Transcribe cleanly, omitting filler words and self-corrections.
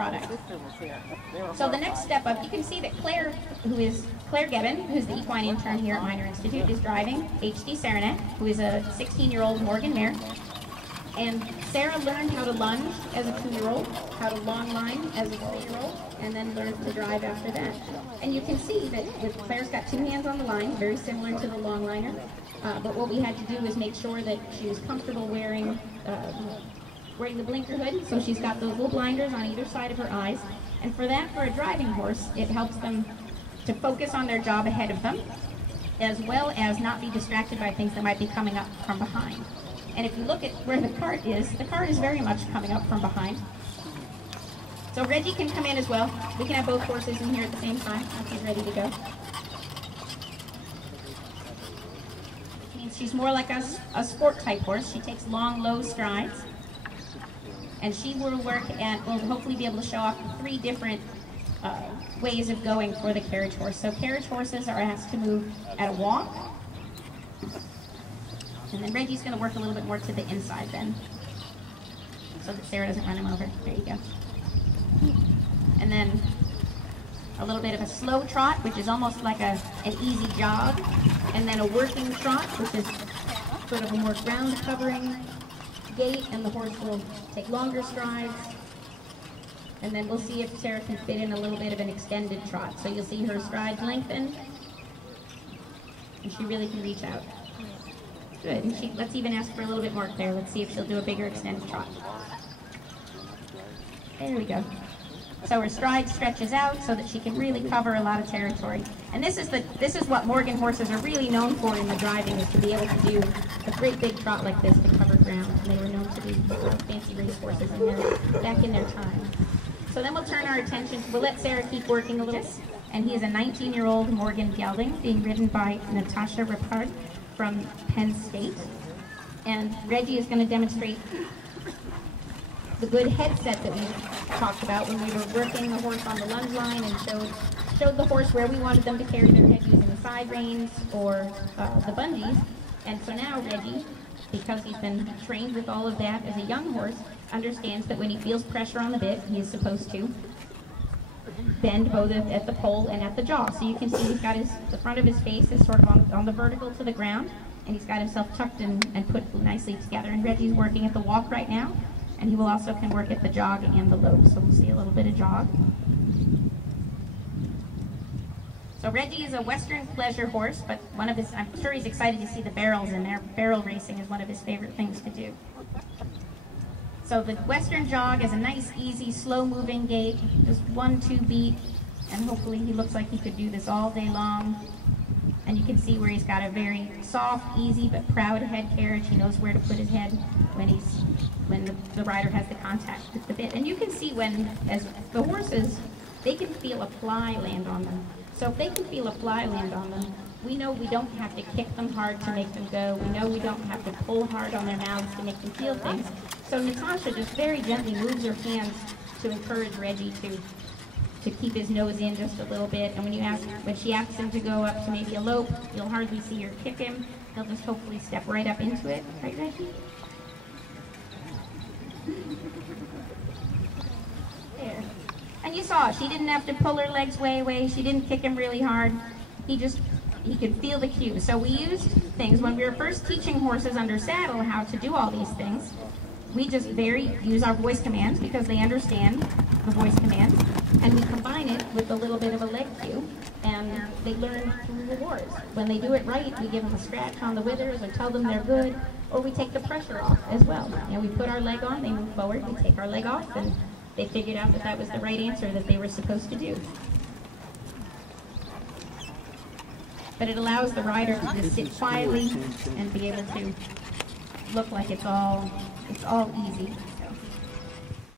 product. So the next step up, you can see that Claire Gebbin, who's the equine intern here at Minor Institute, is driving HD Serenet, who is a 16-year-old Morgan mare. And Sarah learned how to lunge as a 2-year-old, how to long line as a 3-year-old, and then learned to drive after that. And you can see that Claire's got 2 hands on the line, very similar to the long liner. But what we had to do was make sure that she was comfortable wearing the blinker hood, so she's got those little blinders on either side of her eyes. And for that, for a driving horse, it helps them to focus on their job ahead of them, as well as not be distracted by things that might be coming up from behind. And if you look at where the cart is very much coming up from behind. So Reggie can come in as well. We can have both horses in here at the same time once he's ready to go. Which means she's more like a sport type horse. She takes long, low strides. And she will hopefully be able to show off 3 different ways of going for the carriage horse. So carriage horses are asked to move at a walk. And then Reggie's going to work a little bit more to the inside then, so that Sarah doesn't run him over. There you go. And then a little bit of a slow trot, which is almost like an easy jog. And then a working trot, which is sort of a more ground covering gait, and the horse will take longer strides. And then we'll see if Sarah can fit in a little bit of an extended trot. So you'll see her strides lengthen, and she really can reach out. Good. And let's even ask for a little bit more, Claire. Let's see if she'll do a bigger extended trot. There we go. So her stride stretches out so that she can really cover a lot of territory. And this is what Morgan horses are really known for in the driving, is to be able to do a great big trot like this to cover ground. And they were known to be fancy race horses back in their time. So then we'll turn our attention, we'll let Sarah keep working a little bit. And he is a 19-year-old Morgan gelding being ridden by Natasha Ripard from Penn State. And Reggie is going to demonstrate the good headset that we talked about when we were working the horse on the lunge line, and showed the horse where we wanted them to carry their head using the side reins or the bungees. And so now Reggie, because he's been trained with all of that as a young horse, understands that when he feels pressure on the bit, he is supposed to bend both at the pole and at the jaw. So you can see he's got the front of his face is sort of on the vertical to the ground, and he's got himself tucked and put nicely together. And Reggie's working at the walk right now, and he can work at the jog and the lope. So we'll see a little bit of jog. So Reggie is a Western pleasure horse, but I'm sure he's excited to see the barrels in there. Barrel racing is one of his favorite things to do. So the Western jog is a nice, easy, slow-moving gait, just 1-2 beat, and hopefully he looks like he could do this all day long. And you can see where he's got a very soft, easy, but proud head carriage. He knows where to put his head when the rider has the contact with the bit. And you can see as the horses, they can feel a fly land on them. So if they can feel a fly land on them, we know we don't have to kick them hard to make them go. We know we don't have to pull hard on their mouths to make them feel things. So Natasha just very gently moves her hands to encourage Reggie to keep his nose in just a little bit. And when she asks him to go up to maybe a lope, you'll hardly see her kick him. He'll just hopefully step right up into it. Right, Reggie? There. And you saw, she didn't have to pull her legs way away. She didn't kick him really hard. He could feel the cues. So we used things when we were first teaching horses under saddle how to do all these things. We just use our voice commands because they understand the voice commands, and we combine it with a little bit of a leg cue, and they learn through rewards. When they do it right, we give them a scratch on the withers or tell them they're good, or we take the pressure off as well. And we put our leg on, they move forward, we take our leg off, and they figured out that was the right answer that they were supposed to do. But it allows the rider to just sit quietly and be able to look like it's all easy.